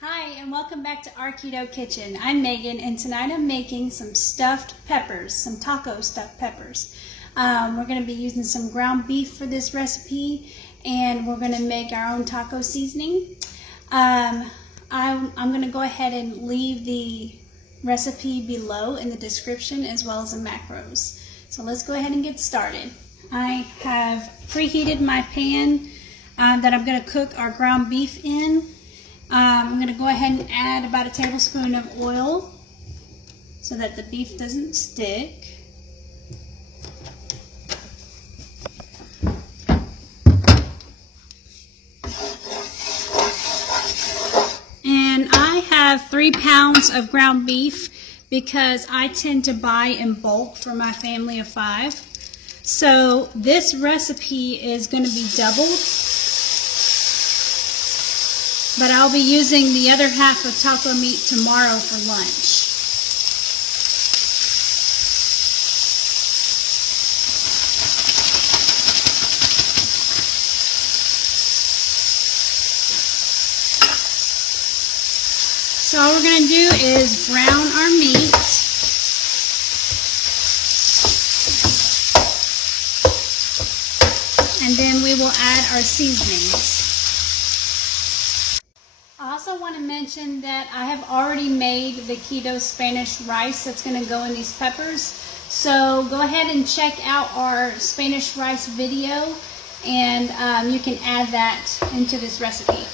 Hi, and welcome back to Our Keto Kitchen. I'm Megan, and tonight I'm making some stuffed peppers, some taco stuffed peppers. We're going to be using some ground beef for this recipe, and we're going to make our own taco seasoning. I'm going to go ahead and leave the recipe below in the description as well as the macros. So let's go ahead and get started. I have preheated my pan that I'm going to cook our ground beef in. I'm going to go ahead and add about a tablespoon of oil so that the beef doesn't stick. And I have 3 pounds of ground beef because I tend to buy in bulk for my family of 5. So this recipe is going to be doubled. But I'll be using the other half of taco meat tomorrow for lunch. So all we're going to do is brown our meat. And then we will add our seasonings. I also want to mention that I have already made the keto Spanish rice that's going to go in these peppers. So go ahead and check out our Spanish rice video, and you can add that into this recipe.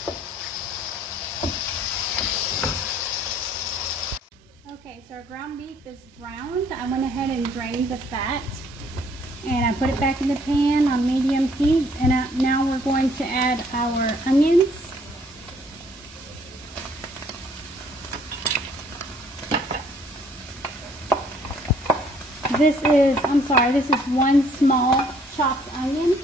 Okay, so our ground beef is browned. I went ahead and drained the fat, and I put it back in the pan on medium heat. And now we're going to add our onions. This is 1 small chopped onion.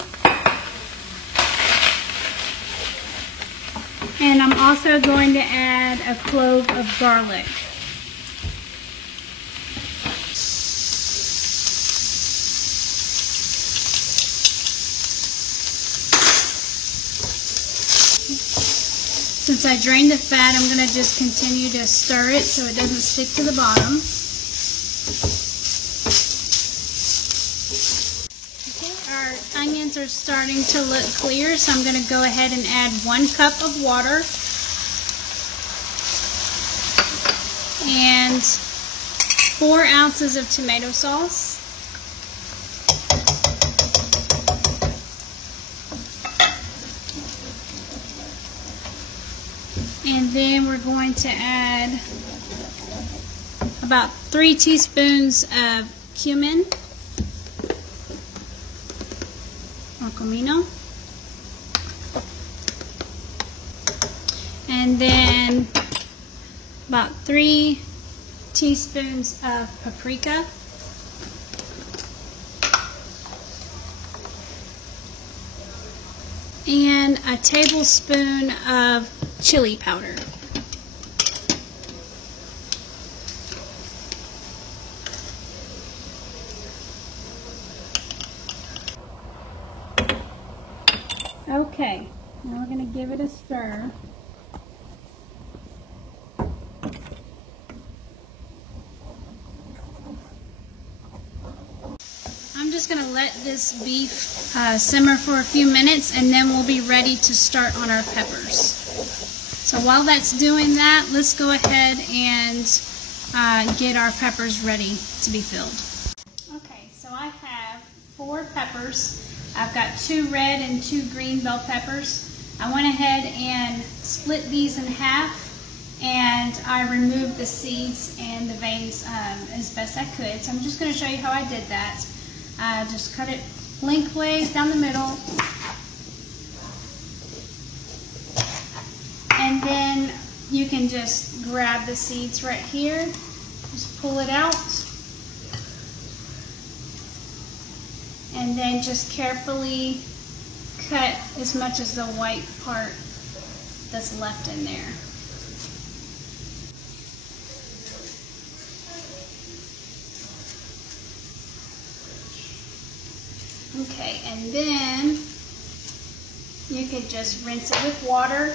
And I'm also going to add a clove of garlic. Since I drained the fat, I'm going to just continue to stir it so it doesn't stick to the bottom. Our onions are starting to look clear, so I'm going to go ahead and add 1 cup of water and 4 ounces of tomato sauce. And then we're going to add about 3 teaspoons of cumin. Comino. And then about 3 teaspoons of paprika. And a tablespoon of chili powder. Okay, now we're going to give it a stir. I'm just going to let this beef simmer for a few minutes, and then we'll be ready to start on our peppers. So while that's doing that, let's go ahead and get our peppers ready to be filled. Okay, so I have 4 peppers. I've got 2 red and 2 green bell peppers. I went ahead and split these in half, and I removed the seeds and the veins as best I could. So I'm just going to show you how I did that. Just cut it lengthways down the middle, and then you can just grab the seeds right here, just pull it out, and then just carefully cut as much as the white part that's left in there. Okay, and then you could just rinse it with water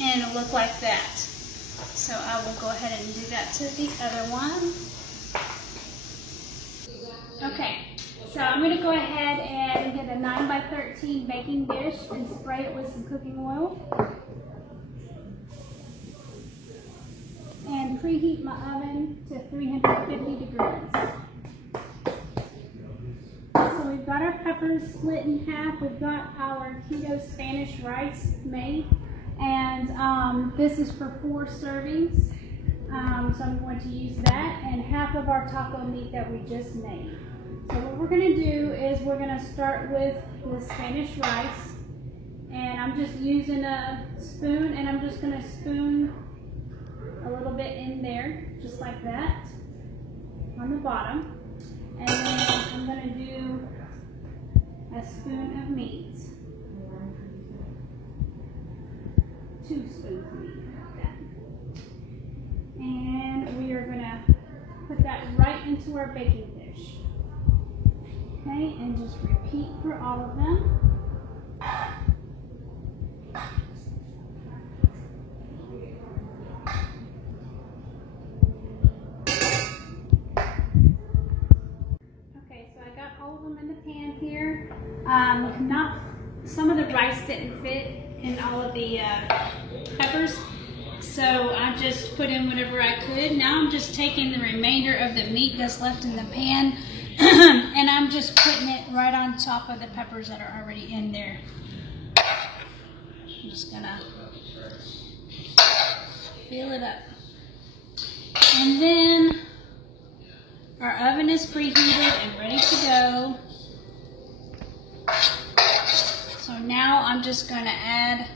and it'll look like that. So I will go ahead and do that to the other one. Okay, so I'm going to go ahead and get a 9x13 baking dish and spray it with some cooking oil. And preheat my oven to 350 degrees. So we've got our peppers split in half. We've got our keto Spanish rice made. And this is for 4 servings. So I'm going to use that and half of our taco meat that we just made. So what we're going to do is we're going to start with the Spanish rice. And I'm just using a spoon, and I'm just going to spoon a little bit in there, just like that, on the bottom. And then I'm going to do a spoon of meat. 2 spoons of meat, like that. And we are going to put that right into our baking dish. Okay, and just repeat for all of them. Some of the rice didn't fit in all of the peppers, so I just put in whatever I could. Now I'm just taking the remainder of the meat that's left in the pan and I'm just putting it right on top of the peppers that are already in there. I'm just gonna fill it up. And then our oven is preheated and ready to go. So now I'm just going to add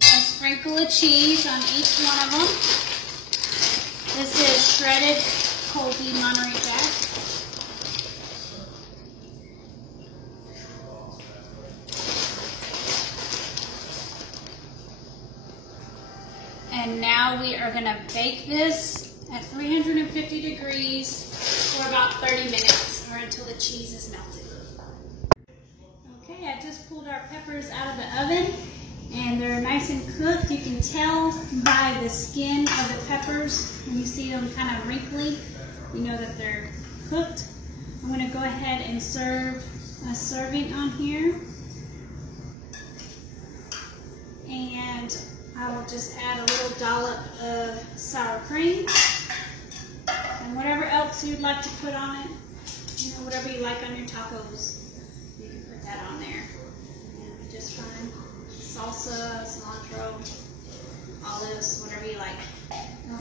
a sprinkle of cheese on each one of them. This is shredded Colby Monterey Jack. And now we are going to bake this at 350 degrees for about 30 minutes or until the cheese is melted. Okay, I just pulled our peppers out of the oven and they're nice and cooked. You can tell by the skin of the peppers, when you see them kind of wrinkly, you know that they're cooked. I'm going to go ahead and serve a serving on here. And I will just add a little dollop of sour cream and whatever else you'd like to put on it. You know, whatever you like on your tacos. That on there, and just fine. Salsa, cilantro, olives, whatever you like.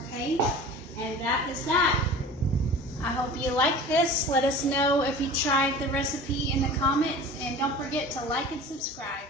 Okay, and that is that. I hope you like this. Let us know if you tried the recipe in the comments, and don't forget to like and subscribe.